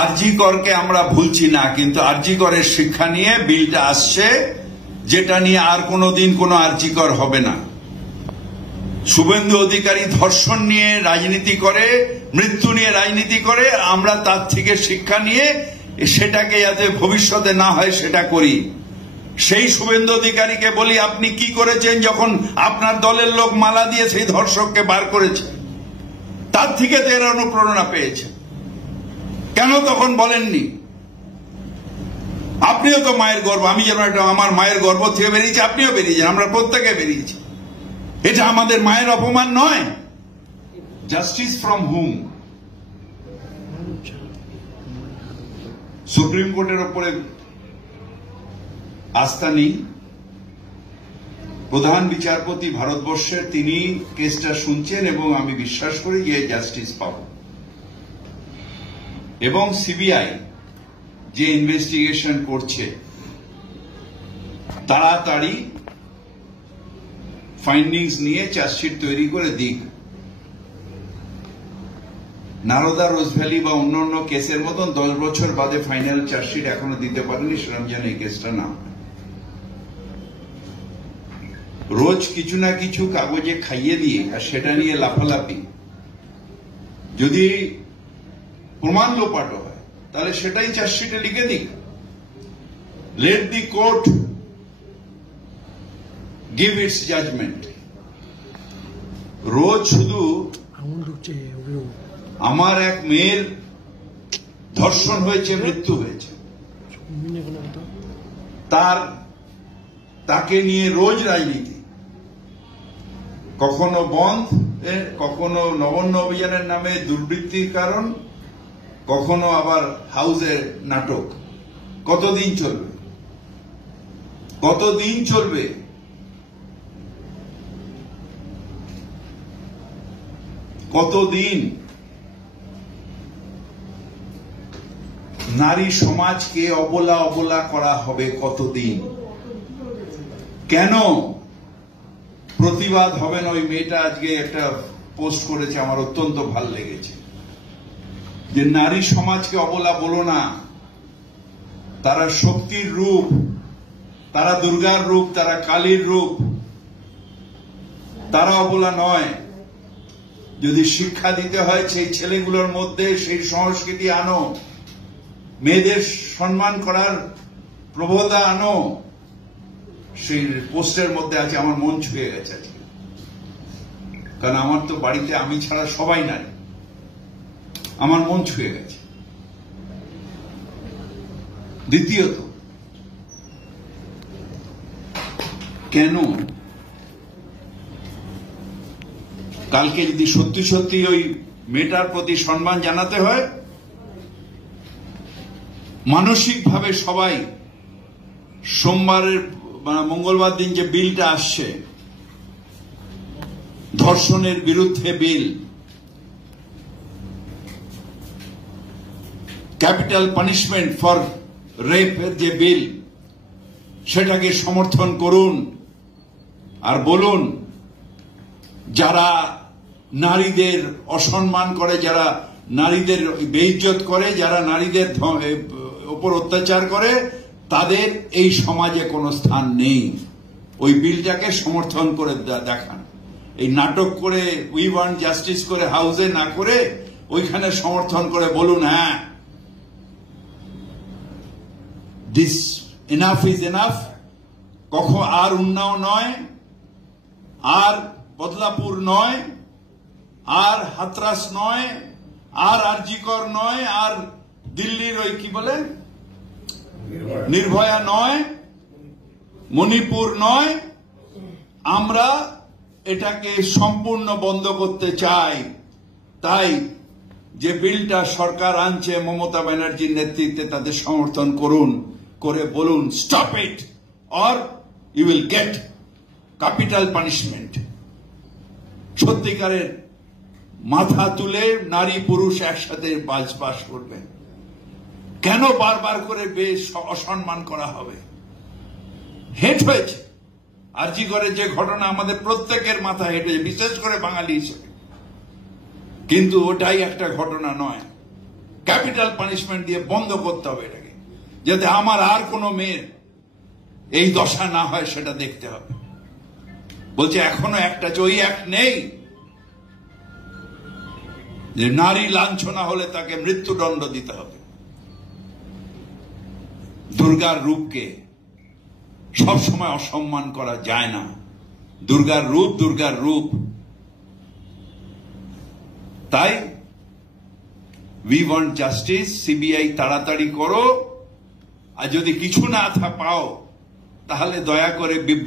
আরজি করকে আমরা ভুলছি না, কিন্তু আরজি করের শিক্ষা নিয়ে বিলটা আসছে, যেটা নিয়ে আর কোনোদিন কোনো আরজি কর হবে না। শুভেন্দু অধিকারী ধর্ষণ নিয়ে রাজনীতি করে, মৃত্যু নিয়ে রাজনীতি করে, আমরা তার থেকে শিক্ষা নিয়ে সেটাকে যাতে ভবিষ্যতে না হয় সেটা করি। সেই শুভেন্দু অধিকারীকে বলি, আপনি কি করেছেন যখন আপনার দলের লোক মালা দিয়ে সেই ধর্ষককে বার করেছে? তার থেকে তো এর অনুপ্রেরণা পেয়েছে, কেন তখন বলেননি? আপনিও তো মায়ের গর্ব, আমি যেন এটা আমার মায়ের গর্ব থেকে বেরিয়েছি, আপনিও বেরিয়েছেন, আমরা প্রত্যেকে বেরিয়েছি। এটা আমাদের মায়ের অপমান নয়? Justice from hmm? সুপ্রিম কোর্টের ওপরে আস্থা নেই। প্রধান বিচারপতি ভারতবর্ষের, তিনি কেসটা শুনছেন এবং আমি বিশ্বাস করি যে জাস্টিস পাব। এবং সিবিআই যে ইনভেস্টিগেশন করছে তাড়াতাড়ি ফাইন্ডিংস নিয়ে চার্জশিট তৈরি করে দিক। নারদা রোজভ্যালি বা অন্যান্য কেসের মতন 10 বছর বাদে ফাইনাল চার্জশিট এখনো দিতে পারেনি, সেরকম যেন এই কেসটা না। রোজ কিছু না কিছু কাগজে খাইয়ে দিয়ে আর সেটা নিয়ে লাফালাফি, যদি প্রমাণ লোপাট হয় তাহলে সেটাই চার্জশিটে লিখে দিক। Let the court give its judgment. রোজ শুধু আমার এক মেয়ের ধর্ষণ হয়েছে, মৃত্যু হয়েছে, তাকে নিয়ে রোজ রাজনীতি, কখনো বন্ধ, কখনো নবান্ন অভিযানের নামে দুর্বৃত্তির কারণ, কখনো আবার হাউসের নাটক। কতদিন চলবে? কতদিন চলবে? কতদিন? নারী সমাজকে অবলা অবলা করা হবে কতদিন? কেন প্রতিবাদ হবে না? ওই মেয়েটা আজকে একটা পোস্ট করেছে, আমার অত্যন্ত ভাল লেগেছে, যে নারী সমাজকে অবলা বলো না, তারা শক্তির রূপ, তারা দুর্গার রূপ, তারা কালীর রূপ, তারা অবলা নয়। যদি শিক্ষা দিতে হয় সেই ছেলেগুলোর মধ্যে সেই সংস্কৃতি আনো, মেয়েদের সম্মান করার প্রবণতা আনো। সেই পোস্টের মধ্যে আছে, আমার মন ছুঁয়ে গেছে আজকে, কারণ আমার তো বাড়িতে আমি ছাড়া সবাই নারী, আমার মন ছুঁয়ে গেছে। দ্বিতীয়ত, কেন কালকে যদি সত্যি সত্যি ওই মেয়েটার প্রতি সম্মান জানাতে হয়, মানসিকভাবে সবাই সোমবারের মঙ্গলবার দিন যে বিলটা আসছে ধর্ষণের বিরুদ্ধে বিল, ক্যাপিটাল পানিশমেন্ট ফর রেপ এর যে বিল, সেটাকে সমর্থন করুন। আর বলুন, যারা নারীদের অসম্মান করে, যারা নারীদের বেইজ্জত করে, যারা নারীদের উপর অত্যাচার করে, তাদের এই সমাজে কোনো স্থান নেই। ওই বিলটাকে সমর্থন করে দেখান। এই নাটক করে উই ওয়ান্ট জাস্টিস করে হাউসে না করে ওইখানে সমর্থন করে বলুন, হ্যাঁ, দিস এনাফ ইজ এনাফ। কখন আর উন্নাও নয়, আর বদলাপুর নয়, আর হাতরাস নয়, আর আরজিকর নয়, আর দিল্লির ওই কি বলে নির্ভয়া নয়, মণিপুর নয়। আমরা এটাকে সম্পূর্ণ বন্ধ করতে চাই। তাই যে বিলটা সরকার আনছে মমতা ব্যানার্জির নেতৃত্বে, তাদের সমর্থন করুন, করে বলুন stop it or you will get capital punishment. সত্যিকারের মাথা তুলে নারী পুরুষ একসাথে বাস করবেন। কেন বারবার করে বেশ অসম্মান করা হবে? হেট হয়েছে আরজি করে যে ঘটনা, আমাদের প্রত্যেকের মাথা হেঁটেছে, বিশেষ করে বাঙালি হিসেবে। কিন্তু ওটাই একটা ঘটনা নয়। ক্যাপিটাল পানিশমেন্ট দিয়ে বন্ধ করতে হবে এটাকে, যাতে আমার আর কোনো মেয়ের এই দশা না হয় সেটা দেখতে হবে। বলছে এখনো একটা ওই অ্যাক্ট নেই যে নারী লাঞ্ছনা হলে তাকে মৃত্যুদণ্ড দিতে হবে। দুর্গার রূপকে সবসময় অসম্মান করা যায় না। দুর্গার রূপ। তাই উই ওয়ান্ট জাস্টিস। সিবিআই তাড়াতাড়ি করো, আর যদি কিছু না পাও তাহলে দয়া করে বিভ্রান্ত